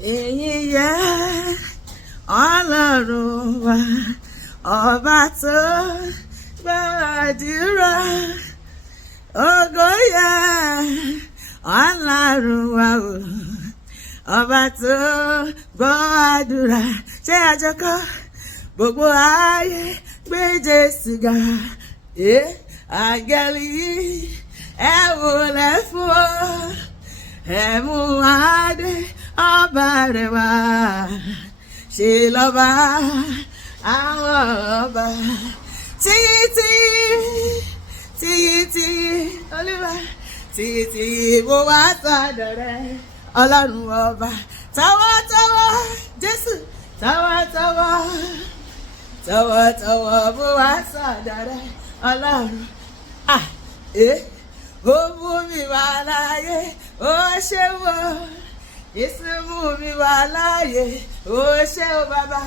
Ìyìn yẹ Ọlọ́run wa, ọba tó gbọ́ àdúrà. Ògo yẹ Ọlọ́run wa o, ọba tó gbọ́ àdúrà. Ṣé àjọkọ́ gbogbo ayé gbé Jésù ga? Àgẹ́lì yìí ẹ wólẹ̀ fún ọ, ẹ mú adé ọba rẹ̀ wá. Ṣe lọ́ba àwọn ọba, títí Olúwa, títí mo wá sọ́dọ̀ rẹ̀ Ọlọ́run ọba. Tọwọ́tọwọ́ Jésù, tọwọ́tọwọ́ mo wá sọ́dọ̀ rẹ̀ Ọlọ́run. Ó mú mi wá láyé, ó ṣe wò. Jésù mú mi wá láyé, ó ṣe o bàbá.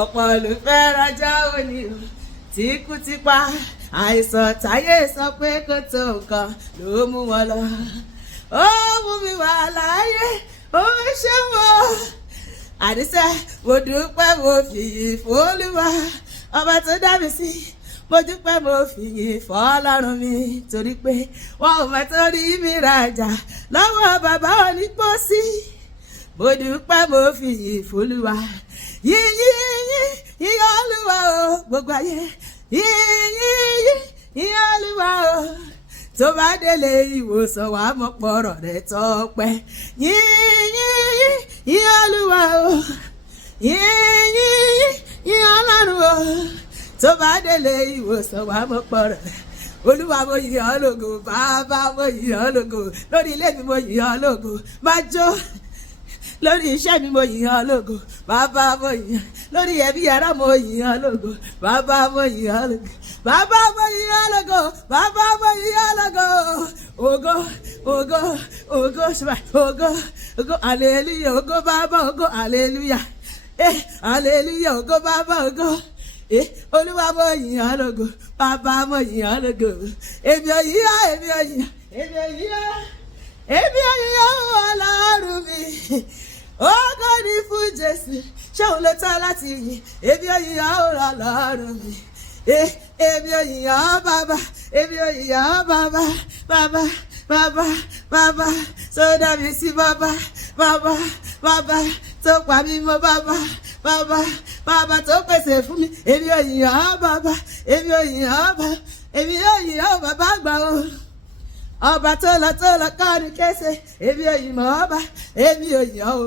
Ọ̀pọ̀ ló fẹ́ rajá òní o, tí kú ti pa. Àìsàn táyé sọ pé kò tó nǹkan ló mú wọn lọ. Ó mú mi wá láyé, ó ṣe wò. Àníṣe mo dúpẹ́ mo fìyìn fún Olúwa, ọba tó dá mi sí. Mo dúpẹ́ mo fìyìn fún Ọlọ́run mi, torí pé wọn ò mọ̀ torí mi rajà lọ́wọ́ bàbá onípòsí. Mo dúpẹ́ mo fìyìn fún Olúwa. Yíyí Olúwa o, gbogbo ayé. Yíyí Olúwa o, tó bá délé ìwòsàn wàá mọ̀ pọ̀rọ̀ rẹ̀ tọ́pẹ́. Yíyí Olúwa o, yíyí Ọlọ́run o, tó bá délé ìwòsàn wàá mọ̀ pọ̀rọ̀ rẹ̀. Olúwa mo yìn ọ́ lógo, bàbá mo yìn ọ́ lógo, lórí ilé mi mo yìn ọ́ lógo, máa jó. Lórí iṣẹ́ mi mo yìn ọ́ lógo, bàbá mo yìn ọ́. Lórí ẹbí ẹ̀rọ mo yìn ọ́ lógo, bàbá mo yìn ọ́ lógo, bàbá mo yìn ọ́ lógo, bàbá mo yìn ọ́ lógo. Ògo, ògo, ògo, ògo, ògo, hallelujah, ògo bàbá, ògo, hallelujah. Hallelujah, ògo bàbá, ògo. Olúwa mo yìn ọ́ lógo, bàbá mo yìn ọ́ lógo. Èmi ò yìn ọ́, èmi ò yìn ọ́, èmi ò yìn ọ́. Èmi ò yìn ọ́ Ọlọ́run mi, ògo ni fún Jésù, ṣé òun ló tọ́ láti yìn? Èmi ò yìn ọ́ Ọlọ́run mi, èmi ò yìn ọ́ bàbá, èmi ò yìn ọ́ bàbá, bàbá, tó dá mi sí bàbá, tó pa mí mọ́ bàbá, tó pèsè fún mi. Èmi ò yìn ọ́ bàbá, èmi ò yìn ọ́ bàbá, èmi ò yìn ọ́ bàbá àgbà o. Ọba tó lọ kọ́ni kése, èmi ò yìn mọ́ ọba, èmi ò yìn ọ́ o,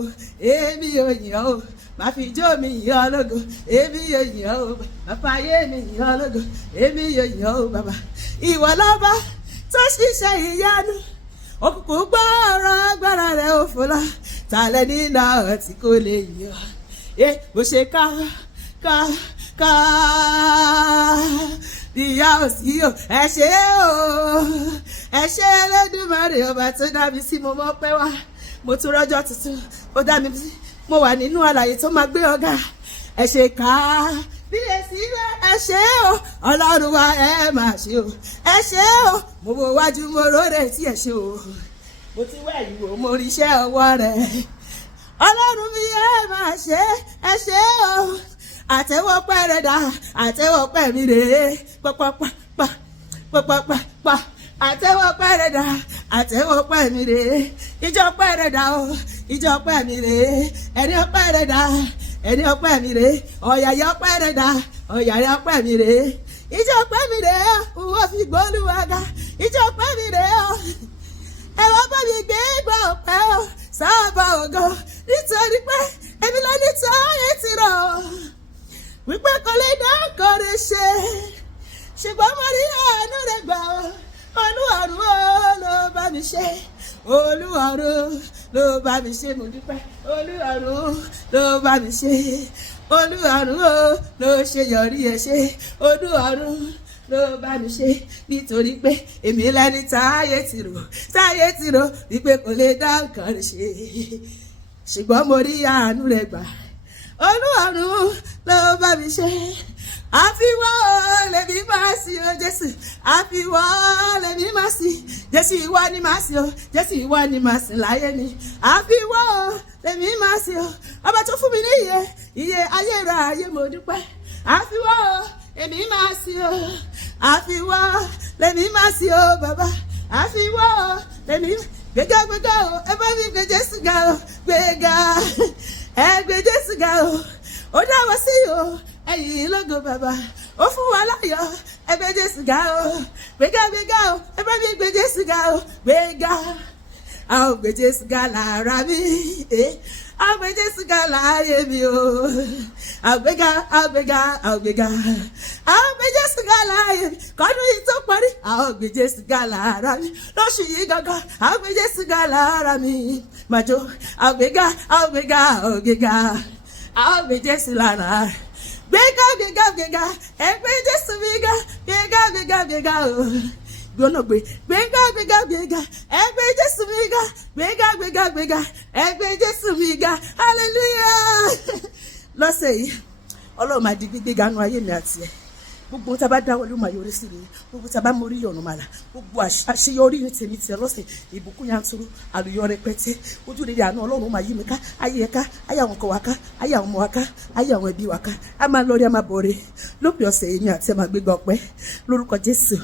èmi ò yìn ọ́ o. Màá fi ijó mi yìn ọ́ lógo, èmi ò yìn ọ́ o. Màá fa ayé mi yìn ọ́ lógo, èmi ò yìn ọ́ o bàbá. Ìwọ lọ́ba tó ṣiṣẹ́ ìyanu, òkùnkùn gbọ́ ọ̀rọ̀ agbára rẹ̀ ò fò lọ. Tàlẹ́ nínú ọ̀rọ̀ tí kò lè yìn ọ́. Bó ṣe ká ìyá ò sí o, ẹ ṣé o, ẹ ṣé Olódùmarè ọba tó dá mi sí. Mo mọ̀ pé wá, mo tún rọ́jọ́ tuntun, ó dá mi sí. Mo wà nínú àlàyé tó máa gbé ọ̀gá. Ẹ ṣé ká bí èsì rẹ̀, ẹ ṣé o, Ọlọ́run wa ẹ máa ṣe o, ẹ ṣé o. Mo wo wájú mo róre tí ẹ ṣe o, mo ti wẹ̀ yìí o, mo rí iṣẹ́ ọwọ́ rẹ̀. Ọlọ́run mi ẹ máa ṣe, ẹ ṣé o. Àtẹ́wọ́pẹ́ rẹ̀ dá, àtẹ́wọ́pẹ́ mi rèé, pàpàpàpà, àtẹ́wọ́pẹ́ rẹ̀ dá, àtẹ́wọ́pẹ́ mi rèé. Ìjọpẹ́ rẹ̀ dá o, ìjọpẹ́ mi rèé. Ẹni ọpẹ́ rẹ̀ dá, ẹni ọpẹ́ mi rèé. Ọ̀yàyà ọpẹ́ rẹ̀ dá, ọ̀yàyà ọpẹ́ mi rèé. Ìjọpẹ́ mi rèé, wọ́n fi gbólúwa ga. Ìjọpẹ́ mi rèé o, ẹ wá bá mi gbé ìgbà ọpẹ́ o, sábà ògo. Nítorí pé èmi lọ ní tọ́yẹ̀ ti rọ̀ wípé kò lè dá kọ́re ṣe, ṣùgbọ́n mo rí àánú rẹ̀ gbà ó. Olúwarun ló bá mi ṣe, Olúwarun ló bá mi ṣe, mo dúpẹ́. Olúwarun ló bá mi ṣe, Olúwarun ló ṣe yọrí ẹ ṣe, Olúwarun ló bá mi ṣe. Nítorí pé èmi lẹ́ni táyé ti rò wípé kò lè dá nǹkan rẹ̀ ṣe, ṣùgbọ́n mo rí àánú rẹ̀ gbà. Olúwarun ló bá mi ṣe. Àfiwọ́ lèmi máa sí o Jésù, àfiwọ́ lèmi máa sí. Jésù ìwọ ni màá sí o, Jésù ìwọ ni màá sí láyé ni. Àfiwọ́ lèmi máa máa sí o ọba tó fún mi ní iye ayérayé mo dúpẹ́ àfiwọ́ o èmi máa sí o àfiwọ́ lèmi máa sí o bàbá àfiwọ́ o lèmi gbéga o ẹ bá mi gbé Jésù ga o gbéga ẹ gbé Jésù ga o ó dá wa sí o ẹ̀yin lógo bàbá ó fún wa láyọ̀ ẹ gbé Jésù ga o gbéga o ẹ bá mi gbé Jésù ga o gbéga a ó gbé Jésù ga lára mi a ó gbé Jésù ga láyé mi o a ó gbéga a ó gbé Jésù ga láyé mi kọ́dún yìí tó parí a ó gbé Jésù ga lára mi lóṣù yìí gangan a ó gbé Jésù ga lára mi màjò a ó gbéga a ó gbé Jésù lára gbéga ẹ gbé Jésù mi ga gbéga o gbóná gbéga ẹ gbé Jésù mi ga gbéga ẹ gbé Jésù mi ga hallelujah. Lọ́sẹ̀ yìí Ọlọ́run máa di gbígbéga nínú ayé mi àti ẹ gbogbo tá a bá dáwọ́ ló máa yọrí sí rere gbogbo tá a bá mórí ọ̀nà màlà gbogbo àṣeyọrí ní tèmi tiẹ̀ lọ́sẹ̀ ìbùkún yanturu àlùyọ rẹpẹtẹ ojú rere àánú Ọlọ́run máa yí mi ká ayé ẹ ká ayé àwọn ọkọ wa ká ayé àwọn ọmọ wa ká ayé àwọn ẹbí wa ká a máa lọ rí a máa bọ̀ rẹ lópin ọ̀sẹ̀ yìí ni àti ẹ máa gbégbá ọpẹ́ lórúkọ Jésù.